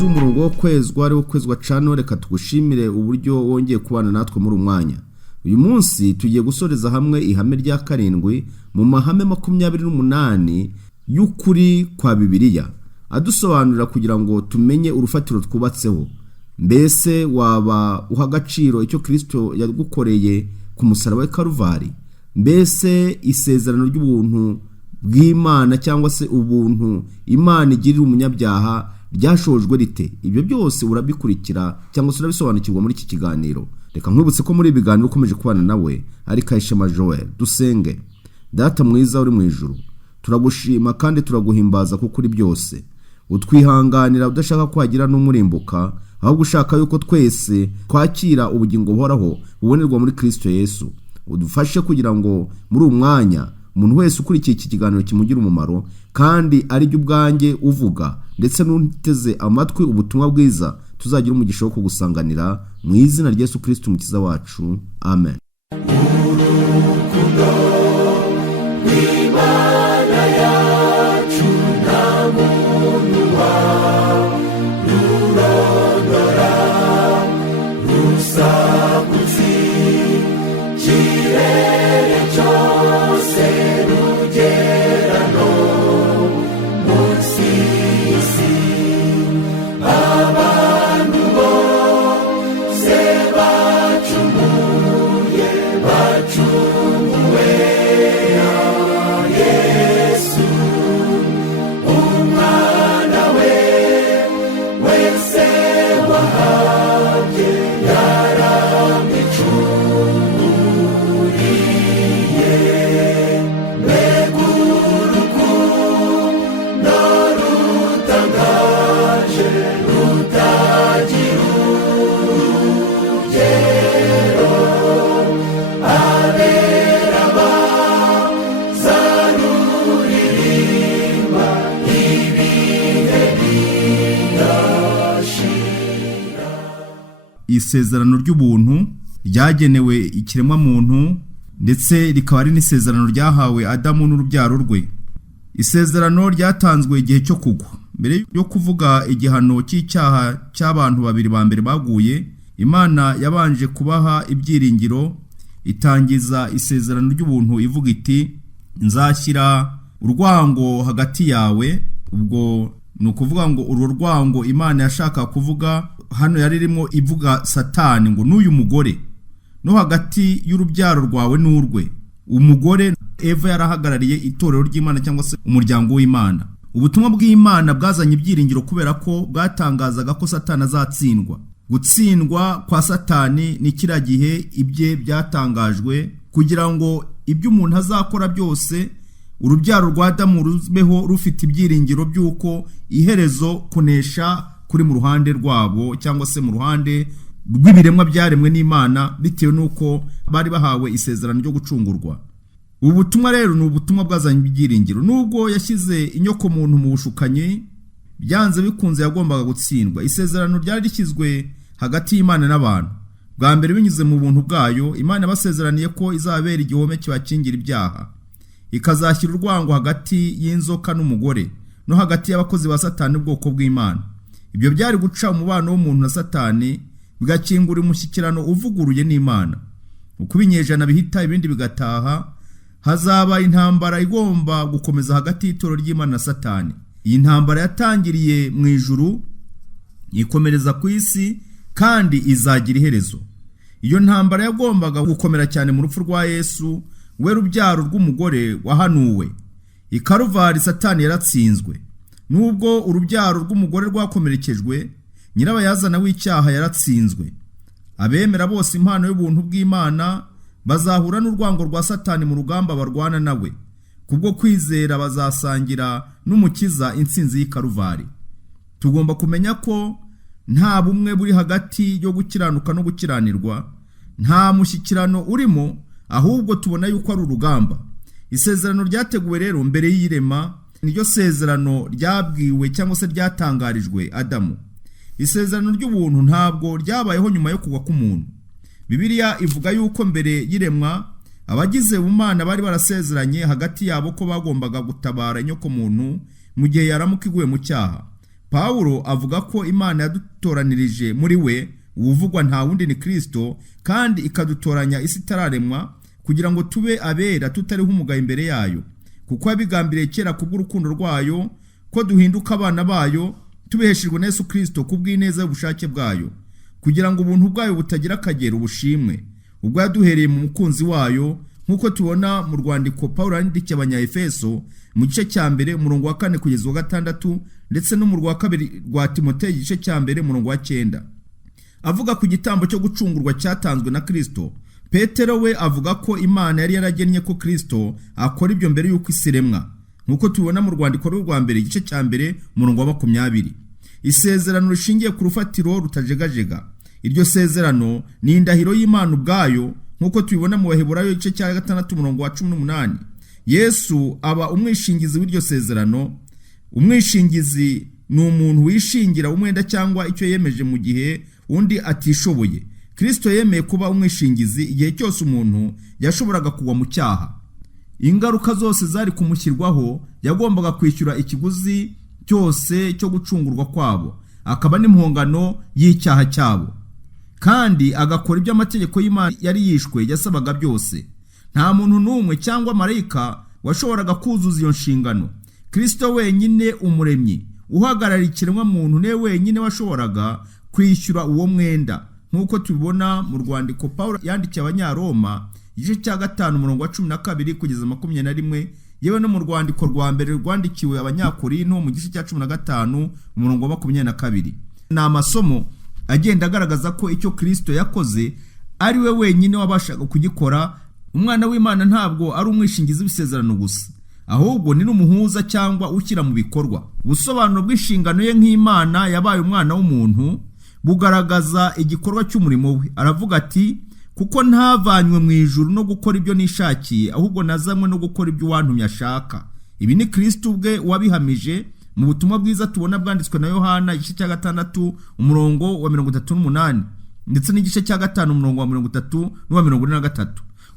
umusozi w'umurongo wo kwezwa ari wo kwezwa cano. Reka tugushimire uburyo wongeye kubana natwe muri umwanya. Uyu munsi tugiye gusoreza hamwe ihame rya 7 mu mahame 28 y'ukuri kwa Bibiliya, adusobanurira kugira ngo tumenye urufatiro twubatseho. Mbese waba uha agaciro icyo Kristo yagukoreye ku musaraba wa Karuvari? Mbese isezerano ry'ubuntu bw'Imana cyangwa se ubuntu Imana igirira umunyabyaha ryashojwe rite? Ibyo byose urabikurikira cyangwa se urabisobanukirwa muri iki kiganiro. Reka nkwibutse ko muri ibiganiro ukomeje kubana nawe ari KAYISHEMA Joel. Dusenge. Data mwiza uri mu ijuru, turagushima kandi turaguhimbaza kuko uri byose. Utwihanganira udashaka kwagira n'umurimbuka, ahubwo ushaka yuko twese kwakira ubugingo buhoraho bubonerwa muri Kristo Yesu. Udufashe kugira ngo muri umwanya umuntu wese ukurikiye iki kiganiro kimugira umumaro, kandi ari byo ubwanjye uvuga ndetse n'unteze amatwi ubutumwa bwiza tuzagira umugisha wo kugusanganira mu izina rya Yesu Kristo umukiza wacu. Amen. Urukundo rw'Imana yacu nta muntu warurondora, rusakuzi kirere cyose rugerano munsi y'isi. Abantu bose bacumuye bacumuwe na Yesu, umwana we wese wahabye yaramwicunguriye. Mbega urukundo rutangaje rutagira urugero, abera bazaruririmba ibihe bidashira. Isezerano ry'ubuntu ryagenewe ikiremwa muntu, ndetse rikaba ari n'isezerano ryahawe Adamu n'urubyaro rwe. Isezerano ryatanzwe igihe cyo kugwa. Mbere yo kuvuga igihano cy'icyaha cy'abantu babiri ba mbere baguye, Imana yabanje kubaha ibyiringiro, itangiza isezerano ry'ubuntu ivuga iti, nzashyira urwango hagati yawe. Ubwo ni ukuvuga ngo uru rwango Imana yashaka kuvuga hano yari irimo ivuga Satani, ngo n'uyu mugore no hagati y'urubyaro rwawe n'urwe. Umugore Eva yarahagarariye itorero ry'Imana cyangwa se umuryango w'Imana. Ubutumwa bw'Imana bwazanye ibyiringiro kubera ko bwatangazaga ko Satani azatsindwa. Gutsindwa kwa Satani ni kira gihe ibye byatangajwe kugira ngo ibyo umuntu azakora byose urubyaro rwa Adamu rubeho rufite ibyiringiro by'uko iherezo kunesha kuri mu ruhande rwabo cyangwa se mu ruhande rw'ibiremwa byaremwe n'Imana, bitewe nuko bari bahawe isezerano ryo gucungurwa. Ubu butumwa rero ni ubutumwa bwazanye ibyiringiro. Nubwo yashyize inyoko muntu mu bushukanyi, byanze bikunze yagombaga gutsindwa. Isezerano ryari rishyizwe hagati y'Imana n'abantu. Bwa mbere binyuze mu buntu bwayo, Imana basezeraniye ko izabera igihome kibakingira ibyaha, ikazashyira urwango hagati y'inzoka n'umugore no hagati y'abakozi ba Satani ubwoko bw'Imana. Ibyo byari guca umubano w'umuntu na Satani, bigakingura umushyikirano uvuguruye n'Imana. Uko ibinyejana bihita ibindi bigataha, hazaba intambara igomba gukomeza hagati y'itorero ry'Imana na Satani. Iyi ntambara yatangiriye mu ijuru ikomereza ku isi kandi izagira iherezo. Iyo ntambara yagombaga gukomera cyane mu rupfu rwa Yesu, we rubyaro rw'umugore wahanuwe. I Karuvari Satani yaratsinzwe. Nubwo urubyaro rw'umugore rwakomerekejwe, nyirabayazana w'icyaha yaratsinzwe. Abemera bose impano y'ubuntu bw'Imana bazahura n'urwango rwa Satani mu rugamba barwana nawe. Kubwo kwizera bazasangira n'umukiza intsinzi y'i Karuvari. Tugomba kumenya ko nta bumwe buri hagati yo gukiranuka no gukiranirwa, nta mushyikirano urimo, ahubwo tubona yuko ari urugamba. Isezerano ryateguwe rero mbere y'irema, niryo sezerano ryabwiwe cyangwa se ryatangarijwe Adamu. Isezerano ry'ubuntu ntabwo ryabayeho nyuma yo kugwa k'umuntu. Bibiliya ivuga yuko mbere y'iremwa abagize ubumana bari barasezeranye hagati yabo ko bagombaga gutabara inyoko muntu mu gihe yaramuka iguye mu cyaha. Pawulo avuga ko Imana yadutoranirije muri we, uvugwa nta wundi ni Kristo, kandi ikadutoranya isi itararemwa kugira ngo tube abera tutariho umugayo imbere yayo, kuko yabigambiriye kera kubw'urukundo rwayo ko duhinduka abana bayo tubiheshejwe na Yesu Kristo kubw'ineza y'ubushake bwayo, kugira ngo ubuntu bwayo butagira akagero ubushimwe ubwo yaduhereye mu mukunzi wayo, nk'uko tubona mu rwandiko Pawulo yandikiye Abanya-Efeso mu gice cya mbere umurongo wa 4 kugeza wa 6, ndetse no mu rwa 2 rwa Timoteyo igice cya mbere umurongo wa 9. Avuga ku gitambo cyo gucungurwa cyatanzwe na Kristo, Petero we avuga ko Imana yari yaragennye ko Kristo akora ibyo mbere y'uko isi iremwa, nk'uko tubona mu rwandiko rwa mbere igice cya mbere umurongo wa 20. Isezerano rishingiye ku rufatiro rutajegajega. Iryo sezerano ni indahiro y'Imana ubwayo, nk'uko tubibona mu Baheburayo igice cya 6 umurongo wa 18. Yesu aba umwishingizi w'iryo sezerano. Umwishingizi ni umuntu wishingira umwenda cyangwa icyo yemeje mu gihe undi atishoboye. Kristo yemeye kuba umwishingizi igihe cyose umuntu yashoboraga kugwa mu cyaha. Ingaruka zose zari kumushyirwaho, yagombaga kwishyura ikiguzi cyose cyo gucungurwa kwabo, akaba n'impongano y'icyaha cyabo, kandi agakora ibyo amategeko y'Imana yari yishwe yasabaga byose. Nta muntu n'umwe cyangwa marayika washoboraga kuzuza iyo nshingano. Kristo wenyine umuremyi uhagarariye ikiremwa muntu ne wenyine washoboraga kwishyura uwo mwenda, nk'uko tubibona mu rwandiko Pawulo yandikiye Abanyaroma igice cya 5 umurongo wa 12 kugeza 21, yewe no mu rwandiko rwa mbere rwandikiwe Abanyakorinto mu gice cya 15 umurongo wa 22. Ni amasomo agenda agaragaza ko icyo Kristo yakoze ari we wenyine wabashaga kugikora. Umwana w'Imana ntabwo ari umwishingizi w'isezerano gusa, ahubwo ni n'umuhuza cyangwa ukira mu bikorwa. Ubusobanuro bw'inshingano ye nk'Imana yabaye umwana w'umuntu bugaragaza igikorwa cy'umurimo we. Aravuga ati, kuko ntavanywe mu ijuru no gukora ibyo nishakiye, ahubwo nazanywe no gukora ibyo uwantumye ashaka. Ibi ni Kristo ubwe wabihamije mu butumwa bwiza tubona bwanditswe na Yohana igice cya 6 umurongo wa 38, ndetse n'igice cya 5 umurongo wa 30 n'uwa 43.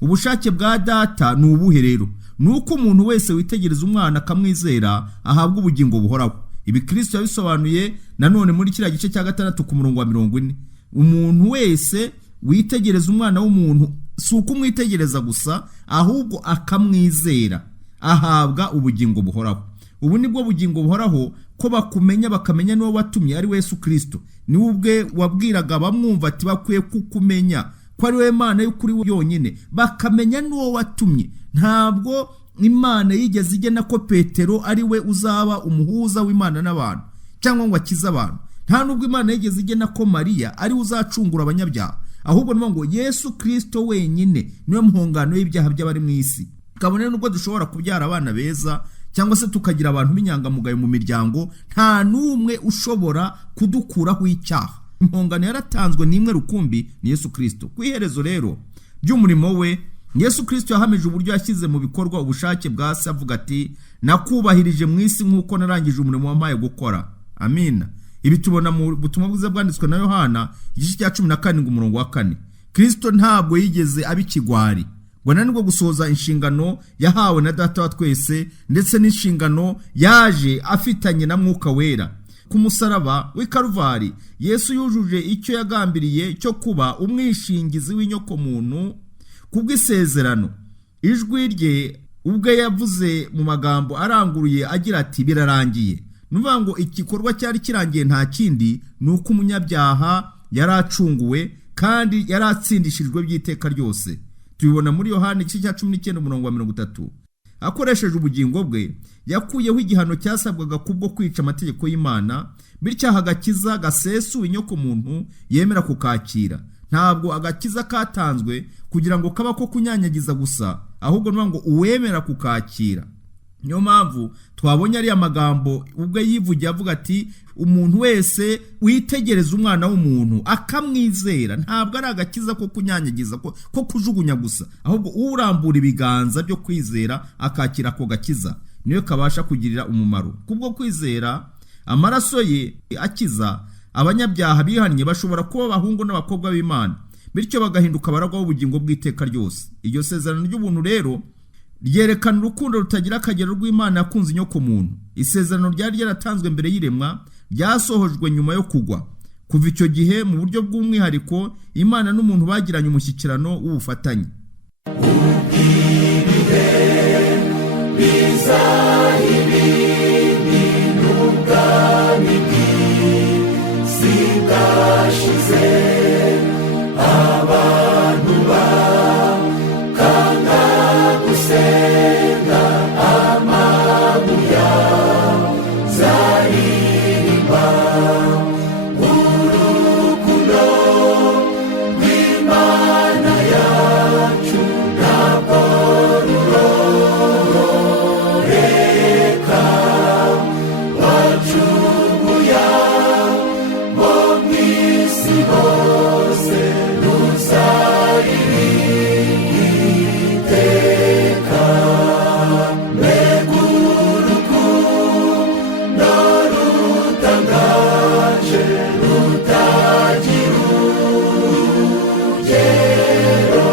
Ubushake bwa Data ni ubuhe rero? Nuko umuntu wese witegereza umwana akamwizera ahabwa ubugingo buhoraho. Ibi Kristo yabisobanuye nanone muri kiriya gice cya 6 ku murongo wa 40. Umuntu wese witegereza umwana w'umuntu si ukumwitegereza gusa, ahubwo akamwizera ahabwa ubugingo buhoraho. Ubu nibwo bugingo buhoraho, ko bakumenya bakamenya n'uwo watumye ari Yesu Kristo. Ni ubwe wabwiraga bamwumva ati bakwiye kukumenya ko ari we Mana y'ukuri yonyine, bakamenya n'uwo watumye. Ntabwo Imana yigeze igena ko Petero ari we uzaba umuhuza w'Imana n'abantu cyangwa ngo akize abantu. Nta nubwo Imana yigeze igena ko Mariya ari uzacungura abanyabyaha, ahubwo ni ngo Yesu Kristo wenyine niwe muhongano y'ibyaha by'abari mu isi. Kabone nubwo dushobora kubyara abana beza cyangwa se tukagira abantu b'inyangamugayo mu miryango, nta n'umwe ushobora kudukuraho icyaha. Impongano yaratanzwe n'imwe rukumbi, ni Yesu Kristo. Ku iherezo rero by'umurimo we, Yesu Kristo yahamije uburyo yashyize mu bikorwa ubushake bwa Se, avuga ati, nakubahirije mu isi nk'uko narangije umurimo wampaye gukora. Amina. Ibi tubona mu butumwa bwiza bwanditswe na Yohana igice cya 14 umurongo wa 4. Kristo ntabwo yigeze abikigwari ngo nanirwo gusohoza inshingano yahawe na Data wa twese, ndetse n'inshingano yaje afitanye na Mwuka Wera. Ku musaraba w'i Karuvari, Yesu yujuje icyo yagambiriye cyo kuba umwishingizi w'inyoko muntu kubw'isezerano. Ijwi rye ubwe yavuze mu magambo aranguruye agira ati, birarangiye. Nuvuga ngo igikorwa cyari kirangiye nta kindi, nuko umunyabyaha yaracunguwe kandi yaratsindishijwe by'iteka ryose. Tubibona muri Yohana igice cya 19 umurongo wa 30. Akoresheje ubugingo bwe yakuyeho igihano cyasabwaga kubwo kwica amategeko y'Imana, bityo agakiza gasesuye inyoko muntu yemera kukakira. Ntabwo agakiza katanzwe kugira ngo kaba ko kunyanyagiza gusa, ahubwo nuvuga ngo uwemera kukakira. Niyo mpamvu twabonye ari amagambo ubwo yivugiye avuga ati, umuntu wese witegereza umwana w'umuntu akamwizera. Ntabwo ari agakiza ko kunyanyagiza, ko kujugunya gusa, ahubwo urambura ibiganza byo kwizera akakira ako gakiza, niyo kabasha kugirira umumaro. Kubwo kwizera amaraso ye akiza abanyabyaha bihannye bashobora kuba abahungu n'abakobwa b'Imana, bityo bagahinduka abaragwa b'ubugingo bw'iteka ryose. Iryo sezerano ry'ubuntu rero ryerekana urukundo rutagira akagero rw'Imana yakunze inyoko muntu. Isezerano ryari ryaratanzwe mbere y'iremwa, byasohorejwe nyuma yo kugwa. Kuva icyo gihe mu buryo bw'umwihariko Imana n'umuntu bagiranye umushyikirano w'ubufatanye. Ibihe biza ibindi n'ubwami bw'isi bwashize, abantu bakanga gusenga, amabuye azaririmba urukundo rw'Imana yacu ntabwo ruroreka, wacunguye bo mu isi bose ruzaririmba iteka. Mbega urukundo rutangaje rutagira urugero,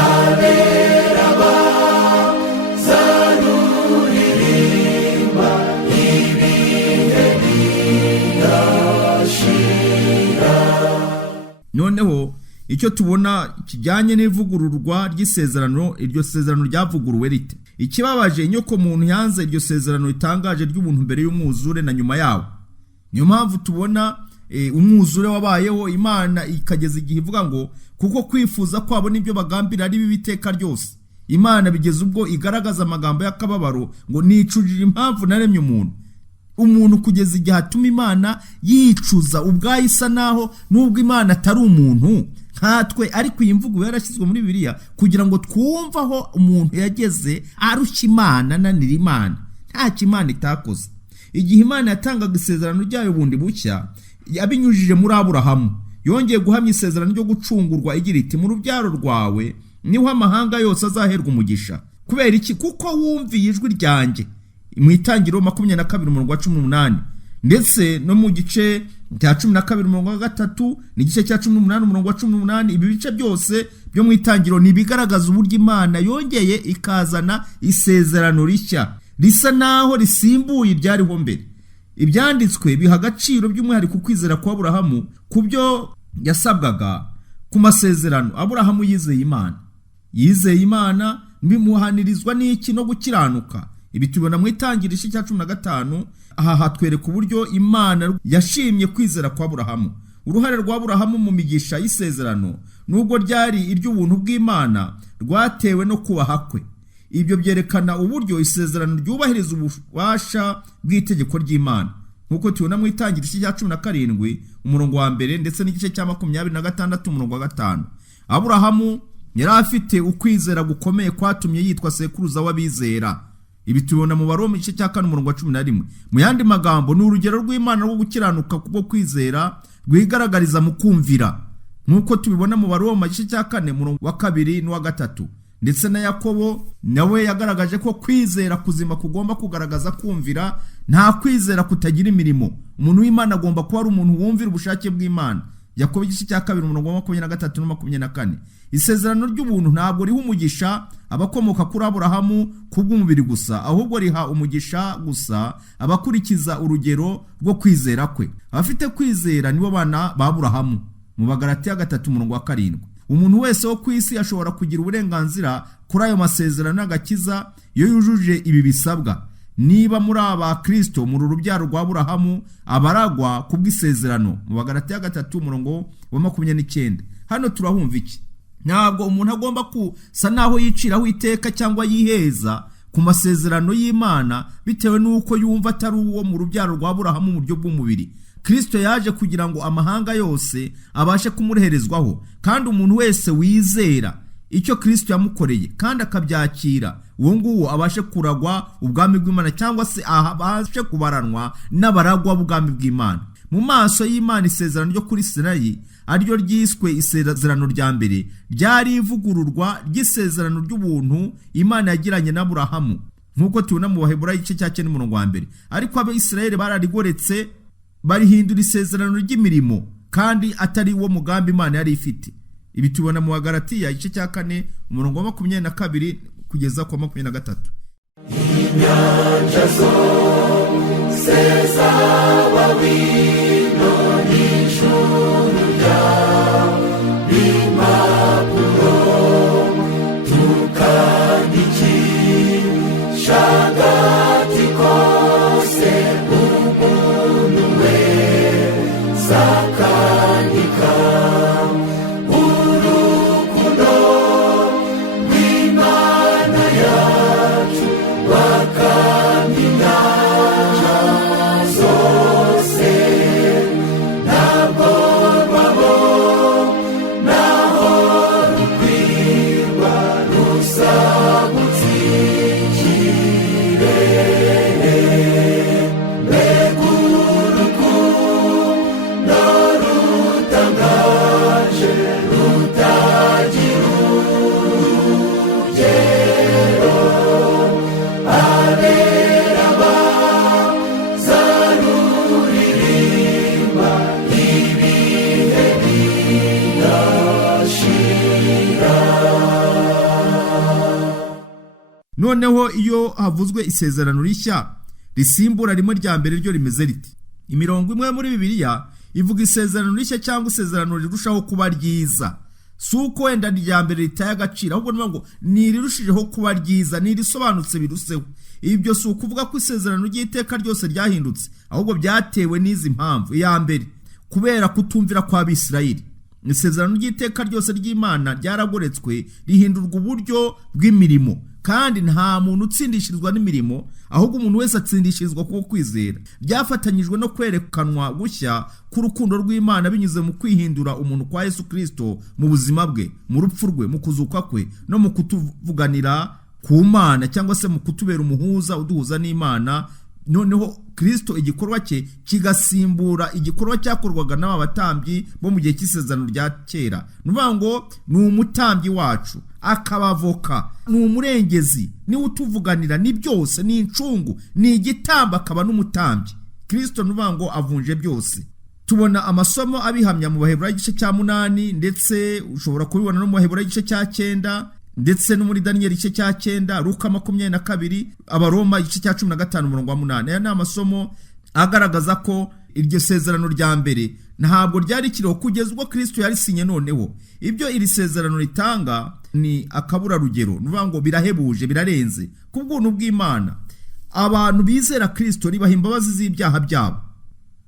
abera bazaruririmba ibihe bidashira. Noneho icyo tubona kijyanye n'ivugururwa ry'isezerano, iryo sezerano ryavuguruwe rite? Ikibabaje, Inyoko muntu yanze iryo sezerano ritangaje ry'ubuntu mbere y'umwuzure na nyuma yawo. Niyo mpamvu tubona umwuzure wabayeho, Imana ikageza igihe ivuga ngo kuko kwifuza kwabo n'ibyo bagambira ari bibi iteka ryose. Imana bigeze ubwo igaragaza amagambo y'akababaro ngo nicujije impamvu naremye umuntu kugeza igihe atuma Imana yicuza ubwayo, isa naho nubwo Imana atari umuntu nkatwe, ariko iyi mvugo yarashyizwe muri Bibiliya kugira ngo twumve aho umuntu yageze arushya Imana, ananira Imana, ntacyo Imana itakoze. Igihe Imana yatangaga isezerano ryayo bundi bushya, yabinyujije muri Aburahamu. Yongeye guhamya isezerano ryo gucungurwa igira iti, mu rubyaro rwawe niho amahanga yose azaherwa umugisha. Kubera iki? Kuko wumviye ijwi ryanjye. Mu Itangiriro 22:18, ndetse no mu gice cya 12:3 n'igice cya 18:18, ibi bice byose byo mu Itangiriro ni bigaragaza uburyo Imana yongeye ikazana isezerano rishya risa naho risimbuye iryariho mbere. Ibyanditswe biha agaciro by'umwihariko kwizera kwa Aburahamu kubyo yasabwaga ku masezerano. Aburahamu yizeye Imana bimuhanirizwa n'iki? No gukiranuka. Ibi tubona mu Itangiriro igice cya 15. Aha hatwereka uburyo Imana yashimye kwizera kwa Aburahamu. Uruhare rwa Aburahamu mu migisha y'isezerano nubwo ryari iry'ubuntu bw'Imana, rwatewe no kubaha kwe. Ibyo byerekana uburyo isezerano ryubahiriza ububasha bw'itegeko ry'Imana, nkuko tubona mu Itangiriro igice cya 17:1 ndetse n'igice cya 26:5. Aburahamu yari afite ukwizera gukomeye kwatumye yitwa sekuruza w'abizera. Ibi tubona mu Baroma igice cya 4:11. Mu yandi magambo, ni urugero rw'Imana rwo gukiranuka kubwo kwizera rwigaragariza mu kumvira, nkuko tubibona mu Baroma igice cya 4:2 n'uwa3. Ndetse na Yakobo nawe yagaragaje ko kwizera kuzima kugomba kugaragaza kumvira, nta kwizera kutagira imirimo. Umuntu w'Imana agomba kuba ari umuntu wumvira ubushake bw'Imana. Yakobo igice cya 2:23 n'u24. Isezerano ry'ubuntu ntabwo riha umugisha abakomoka kuri Aburahamu kubw'umubiri gusa, ahubwo riha umugisha gusa abakurikiza urugero rwo kwizera kwe. Abafite kwizera nibo bana ba Aburahamu. Mu Bagalatiya 3:7. Umuntu wese wo ku isi ashobora kugira uburenganzira kuri ayo masezerano y'agakiza iyo yujuje ibi bisabwa. Niba muri aba Kristo muri urubyaro rwa Aburahamu, abaragwa kubw'isezerano. Mu Bagalatiya 3:29. Hano turahumva iki? Ntabwo umuntu agomba kusa naho yiciraho iteka cyangwa yiheza ku masezerano y'Imana bitewe n'uko yumva atari uwo mu rubyaro rwa Aburahamu mu buryo bw'umubiri. Kristo yaje kugira ngo amahanga yose abashe kumureherezwaho, kandi umuntu wese wizera icyo Kristo yamukoreye kandi akabyakira, uwo nguwo abashe kuragwa ubwami bw'Imana, cyangwa se abashe kubaranwa n'abaragwa bw'ubwami bw'Imana. Mu maso y'Imana isezerano ryo kuri Sinayi, ariryo ryiswe isezerano rya mbere, ryari ivugururwa ry'isezerano ry'ubuntu Imana yagiranye na Aburahamu, nkuko tubona mu Baheburayo igice cya 9:1. Ariko Abisirayeli bararigoretse barihindura isezerano ry'imirimo, kandi atari wo mugambi Imana yari ifite. Ibi tubona mu Bagalatiya igice cya 4:22 kugeza ku 23. Inyanja zo seza wawino n'ijuru ryawe impapuro tukandikisha hagati kose ubuntu wese akandika urukundo rw'Imana yacu bakamenya zose ntabwo babona aho rukwirwa rusagutse ikirere mbega urukundo rutangaje rutagira urugero abera bazaruririmba ibihe bidashira. noneho iyo havuzwe isezerano rishya risimbura rimwe rya mbere ryo rimeze riti. Imirongo imwe muri Bibiliya ivuga isezerano rishya cyangwa isezerano rirushaho kuba ryiza, si uko wenda irya mbere ritaye agaciro, ahubwo niyo ngo nirirushijeho kuba ryiza, nirisobanutse biruseho. Ibyo si ukuvuga ko isezerano ry'iteka ryose ryahindutse, ahubwo byatewe n'izi mpamvu. Iya mbere, kubera kutumvira kw'Abisirayeli. Isezerano ry'iteka ryose ry'Imana ryaragoretswe rihindurwa uburyo bw'imirimo, kandi nta muntu utsindishirizwa n'imirimo, ahubwo umuntu wese atsindishirizwa kuko kwizera. Byafatanyijwe no kwerekanwa gushya k'urukundo rw'Imana binyuze mu kwihindura umuntu kwa Yesu Kristo mu buzima bwe, mu rupfu rwe, mu kuzuka kwe, no mu kutuvuganira ku Mana cyangwa se mu kutubera umuhuza uduhuza n'Imana. Noneho Kristo igikorwa cye kigasimbura igikorwa cyakorwaga n'aba batambyi bo mu gihe cy'isezerano rya kera. Nuvuga ngo ni umutambyi wacu, akabavoka, ni umurengezi, ni utuvuganira, ni byose, ni incungu, ni igitambo, akaba n'umutambyi. Kristo nuvuga ngo avunje byose. Tubona amasomo abihamya mu Baheburayo igice cya 8, ndetse ushobora kubibona no mu Baheburayo igice cya 9, ndetse no muri Daniyeli igice cya 9, Luka 22, Abaroma igice cya 15 umurongo wa 8. Aya ni amasomo agaragaza ko iryo sezerano rya mbere ntabwo ryari kiriho kugeza ubwo Kristo yarisinye. Noneho ibyo iri sezerano ritanga ni akabura rugero, nuvuga ngo birahebuje, birarenze. Ku bw'ubuntu bw'Imana abantu bizera Kristo ribaha imbabazi z'ibyaha byabo,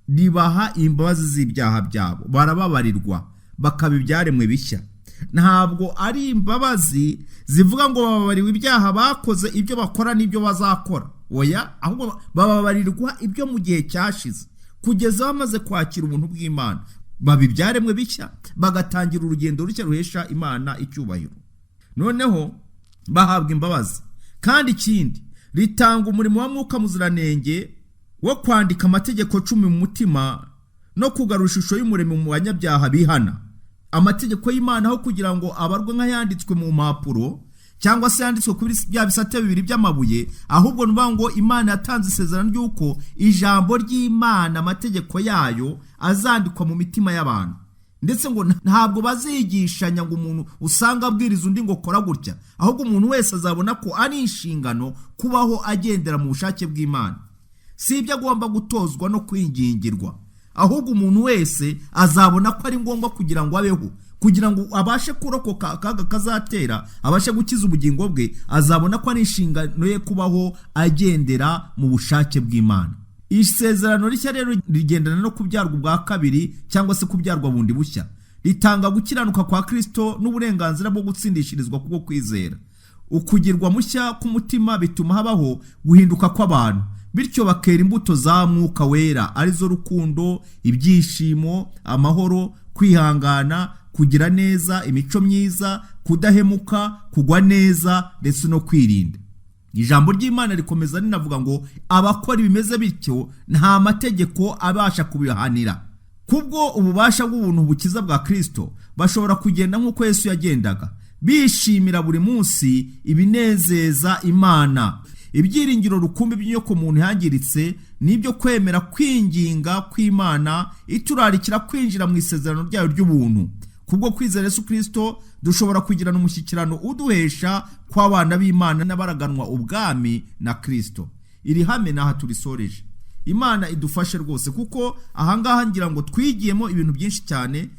ribaha imbabazi z'ibyaha byabo, barababarirwa, bakaba ibyaremwe bishya. Ntabwo ari imbabazi zivuga ngo bababariwe ibyaha bakoze, ibyo bakora n'ibyo bazakora. Oya, ahubwo bababarirwa ibyo mu gihe cyashize, kugeza bamaze kwakira ubuntu bw'Imana, baba ibyaremwe bishya, bagatangira urugendo rushya ruhesha Imana icyubahiro. Noneho bahabwa imbabazi, kandi ikindi ritanga umurimo wa Mwuka Muziranenge wo kwandika amategeko 10 mu mutima no kugarura ishusho y'umurimo mu banyabyaha bihana. Amategeko y'Imana aho kugira ngo abarwe nk'ayanditswe mu mpapuro cyangwa se yanditswe kuri bya bisate bibiri by'amabuye, ahubwo nuvuga ngo Imana yatanze isezerano ry'uko ijambo ry'Imana, amategeko yayo azandikwa mu mitima y'abantu, ndetse ngo ntabwo bazigishanya ngo umuntu usanga abwiriza undi ngo kora gutya, ahubwo umuntu wese azabona ko ari inshingano kubaho agendera mu bushake bw'Imana. Si ibyo agomba gutozwa no kwingingirwa, ahubwo umuntu wese azabona ko ari ngombwa kugira ngo abeho, kugira ngo abashe kurokoka akaga kazatera, abashe gukiza ubugingo bwe, azabona ko ari inshingano ye kubaho agendera mu bushake bw'Imana. Isezerano rishya rero rigendana no kubyarwa ubwa kabiri cyangwa se kubyarwa bundi bushya. Ritanga gukiranuka kwa Kristo n'uburenganzira bwo gutsindishirizwa kubwo kwizera. Ukugirwa mushya k'umutima bituma habaho guhinduka kw'abantu, bityo bakera imbuto za Mwuka Wera, arizo rukundo, ibyishimo, amahoro, kwihangana, kugira neza, imico myiza, kudahemuka, kugwa neza, ndetse no kwirinda. Ijambo ry'Imana rikomeza rinavuga ngo abakora ibimeze bityo nta mategeko abasha kubihanira. Kubwo ububasha bw'ubuntu bukiza bwa Kristo, bashobora kugenda nk'uko Yesu yagendaga, bishimira buri munsi ibinezeza Imana. Ibyiringiro rukumbi by'inyoko muntu yangiritse nibyo kwemera kwinginga kw'Imana iturarikira kwinjira mu isezerano ryayo ry'ubuntu. Kubwo kwizera Yesu Kristo dushobora kugirana umushyikirano uduhesha kw'abana b'Imana n'abaraganwa ubwami na Kristo. Iri hame naha turisoreje. Imana idufashe rwose, kuko ahangaha ngira ngo twigiyemo ibintu byinshi cyane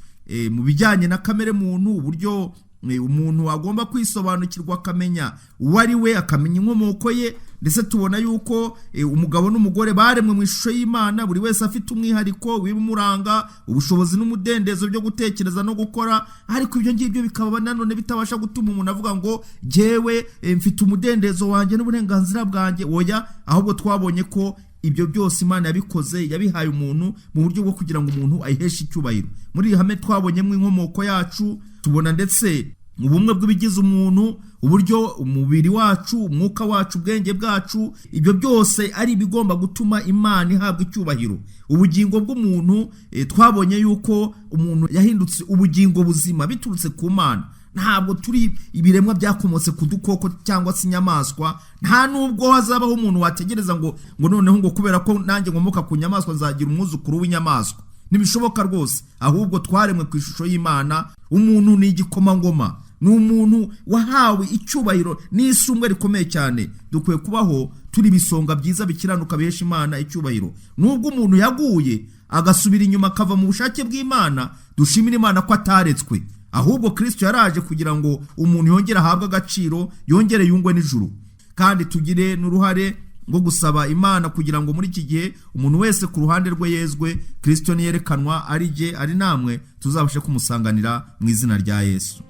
mu bijyanye na kamere muntu, uburyo umuntu agomba kwisobanukirwa, akamenya uwo ari we, akamenya inkomoko ye. Ndetse tubona yuko umugabo n'umugore baremwe mu ishusho y'Imana, buri wese afite umwihariko w'ibimuranga, ubushobozi n'umudendezo byo gutekereza no gukora. Ariko ibyo ngibyo bikaba nanone bitabasha gutuma umuntu avuga ngo jyewe mfite umudendezo wanjye n'uburenganzira bwanjye. Oya, ahubwo twabonye ko ibyo byose Imana yabikoze, yabihaye umuntu mu buryo bwo kugira ngo umuntu ayiheshe icyubahiro. Muri iri hame twabonyemo inkomoko yacu, tubona ndetse ubumwe bw'ibigize umuntu, uburyo umubiri wacu, umwuka wacu, ubwenge bwacu, ibyo byose ari ibigomba gutuma Imana ihabwa icyubahiro. Ubugingo bw'umuntu twabonye yuko umuntu yahindutse ubugingo buzima biturutse ku Mana. Ntabwo turi ibiremwa byakomotse ku dukoko cyangwa se inyamaswa. Nta nubwo hazabaho umuntu wategereza ngo noneho ngo kubera ko nanjye nkomoka ku nyamaswa nzagira umwuzukuru w'inyamaswa. Ntibishoboka rwose, ahubwo twaremwe ku ishusho y'Imana. Umuntu ni igikomangoma, ni umuntu wahawe icyubahiro n'isumwe rikomeye cyane. Dukwiye kubaho turi bisonga byiza bikiranuka bihesha Imana icyubahiro. Nubwo umuntu yaguye agasubira inyuma akava mu bushake bw'Imana, dushimira Imana ko ataretswe, ahubwo Kristo yaraje kugira ngo umuntu yongere ahabwe agaciro, yongere yungwe n'ijuru. Kandi tugire n'uruhare ngo gusaba Imana kugira ngo muri iki gihe umuntu wese ku ruhande rwe yezwe, Kristo niyerekanwa ari je ari namwe tuzabashe kumusanganira mu izina rya Yesu.